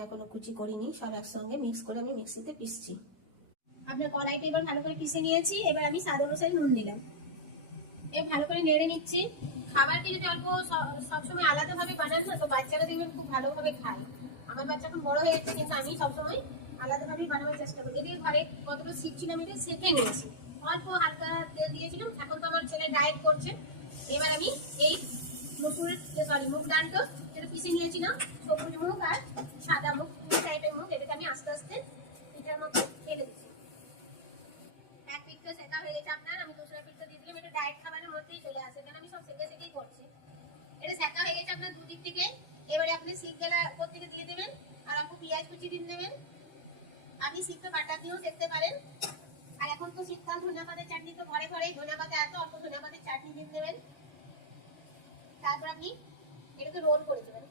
এখনো কুচি করিনি, সব একসঙ্গে মিক্স করে আমি মিক্সিতে পিসছি। আপনার কড়াইটা এবার ভালো করে পিষে নিয়েছি। এবার আমি স্বাদ অনুসারে নুন দিলাম। এবার ভালো করে নেড়ে নিচ্ছি। খাবারকে যদি অল্প সবসময় আলাদাভাবে বানান না, তো বাচ্চারা দেখবেন খুব ভালোভাবে খায়। আমার বাচ্চা এখন বড় হয়ে যাচ্ছে, কিন্তু আমি সবসময় আলাদাভাবেই বানানোর চেষ্টা করি। এদিকে ঘরে কতটা শিখছিলাম, এটা সেঁকে নিয়েছি, অল্প হালকা তেল দিয়েছিলাম। এখন তো আমার ছেলে ডায়েট করছে। এবার আমি এই মুগ ডালটা যেটা পিষে নিয়েছিলাম, সবুজ মুগ আর সাদা মুগ, দুই টাইপের মুগ, এটাকে আমি আস্তে আস্তে পিঠার মধ্যে ঢেলে দিচ্ছি। এক পিঠটা সেকা হয়ে গেছে আপনার, আমি দুসরা পিঠটা দিয়ে দিলাম। এটা ডায়েট খাবারের মধ্যেই চলে আসে, কারণ আমি সব সেকে সেকেই করছি। এটা সেকা হয়ে গেছে আপনার দুদিক থেকে। এবারে আপনি শিকগুলা উপর থেকে দিয়ে দেবেন, আর আপনি পেঁয়াজ কুচি দিয়ে দেবেন। আপনি শিকটা বাটা দিয়েও দেখতে পারেন। আর এখন তো শীতকাল, ধনিয়া পাতার চাটনি তো ঘরে ঘরেই, ধনিয়া পাতা এত অল্প ধনিয়া পাতার চাটনি দিয়ে দেবেন। তারপর আপনি এটাকে রোল করে দেবেন।